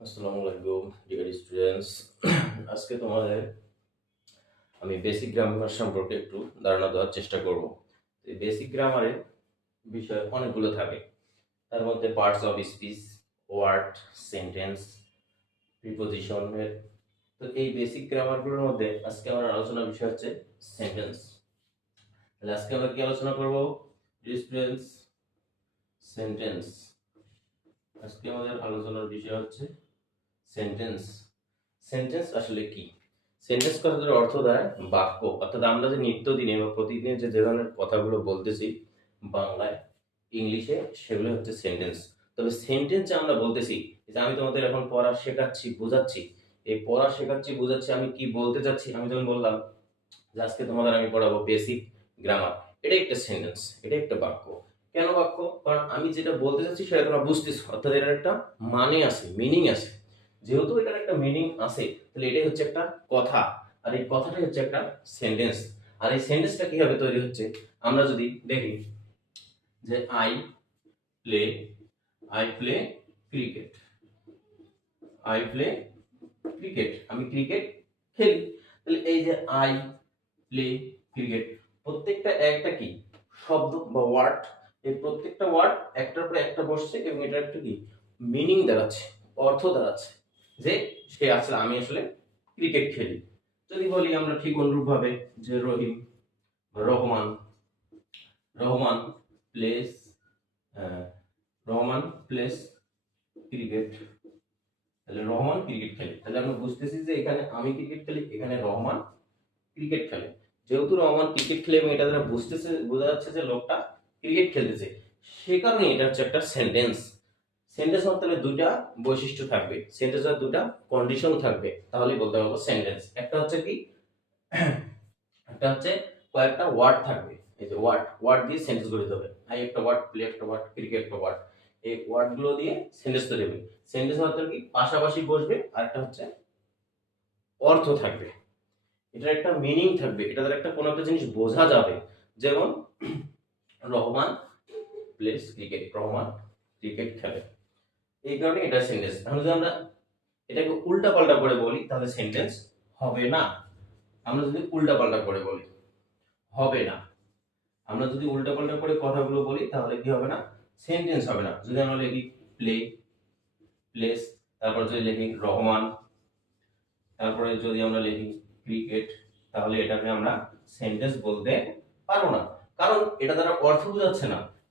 আসসালামু আলাইকুম dear students. আজকে তোমাদের আমি বেসিক গ্রামার সম্পর্কে একটু ধারণা দেওয়ার চেষ্টা করব। এই বেসিক গ্রামারের বিষয় অনেকগুলো থাকে, তার মধ্যে parts of speech, word, sentence, প্রিপোজিশনের। তো এই বেসিক গ্রামারগুলোর মধ্যে আজকে আমার আলোচনার বিষয় হচ্ছে সেন্টেন্স। তাহলে আজকে আমরা কি আলোচনা করব স্টুডেন্টস? সেন্টেন্স। আজকে আমাদের আলোচনার বিষয় হচ্ছে সেন্টেন্স। সেন্টেন্স আসলে কি? সেন্টেন্স কথাটার অর্থ দাঁড়ায় বাক্য, অর্থাৎ আমরা যে নিত্যদিনে বা প্রতিদিনের যে ধরনের কথাগুলো বলতেছি বাংলায়, ইংলিশে, সেগুলো হচ্ছে সেন্টেন্স। তবে সেন্টেন্সে আমরা বলতেছি যে আমি তোমাদের এখন পড়া শেখাচ্ছি, বোঝাচ্ছি। এই পড়া শেখাচ্ছি, বোঝাচ্ছি, আমি কি বলতে চাচ্ছি? আমি যখন বললাম যে আজকে তোমাদের আমি পড়াবো বেসিক গ্রামার, এটা একটা সেন্টেন্স, এটা একটা বাক্য। কেন বাক্য? কারণ আমি যেটা বলতে চাচ্ছি সেটা তোমরা বুঝতেছো, অর্থাৎ এটার একটা মানে আছে, মিনিং আছে। যেহেতু এটার একটা মিনিং আছে, তাহলে এটাই হচ্ছে একটা কথা, আর এই কথাটাই হচ্ছে একটা সেন্টেন্স। আর এই সেন্টেন্সটা কিভাবে তৈরি হচ্ছে আমরা যদি দেখি, যে play I play cricket, I play cricket, আমি ক্রিকেট খেলি। তাহলে এই যে আই প্লে ক্রিকেট, প্রত্যেকটা একটা কি শব্দ বা ওয়ার্ড। এই প্রত্যেকটা ওয়ার্ড একটার পর একটা বসছে এবং এটা একটা কি মিনিং দাঁড়াচ্ছে, অর্থ দাঁড়াচ্ছে, যে সে আসলে আমি আসলে ক্রিকেট খেলি। যদি বলি আমরা ঠিক অনুরূপ ভাবে যে Rahman Rahman place Rahman place cricket, তাহলে রহমান ক্রিকেট খেলে। তাহলে আমরা বুঝতেছি যে এখানে আমি ক্রিকেট খেলি, এখানে রহমান ক্রিকেট খেলে। যেহেতু রহমান ক্রিকেট খেলে এবং এটা দ্বারা বোঝা যাচ্ছে যে লোকটা ক্রিকেট খেলতেছে, সে কারণে এটা হচ্ছে একটা সেন্টেন্স। সেন্টেন্স মাত্র দুইটা বৈশিষ্ট্য থাকবে, সেন্টেন্সের দুটা কন্ডিশন থাকবে, তাহলেই বলতে পারবো সেন্টেন্স। একটা হচ্ছে কি, একটা হচ্ছে কয়েকটা ওয়ার্ড থাকবে। এই যে ওয়ার্ড, ওয়ার্ড দিয়ে সেন্টেন্স গঠিত হবে। আই একটা ওয়ার্ড, প্লে একটা ওয়ার্ড, ক্রিকেট একটা ওয়ার্ড। এই ওয়ার্ড গুলো দিয়ে সেন্টেন্স তৈরি হবে। সেন্টেন্স মাত্র কি পাশাপাশি বসবে, আর একটা হচ্ছে অর্থ থাকবে, এটার একটা মিনিং থাকবে, এটা দ্বারা একটা কোনো একটা জিনিস বোঝা যাবে। যেমন Rahman place cricket, Rahman cricket খেলে, এই কারণে এটা সেন্টেন্স। তাহলে যদি আমরা এটাকে উল্টা পাল্টা করে বলি তাহলে সেন্টেন্স হবে না। আমরা যদি উল্টা পাল্টা করে বলি হবে না, আমরা যদি উল্টা পাল্টা করে কথাগুলো বলি তাহলে কি হবে না, সেন্টেন্স হবে না। যদি আমরা লিখি প্লে প্লেস, তারপর যদি লিখি রহমান, তারপরে যদি আমরা লিখি ক্রিকেট, তাহলে এটাকে আমরা সেন্টেন্স বলতে পারবো না, কারণ এটা দ্বারা অর্থ বোঝাচ্ছে না।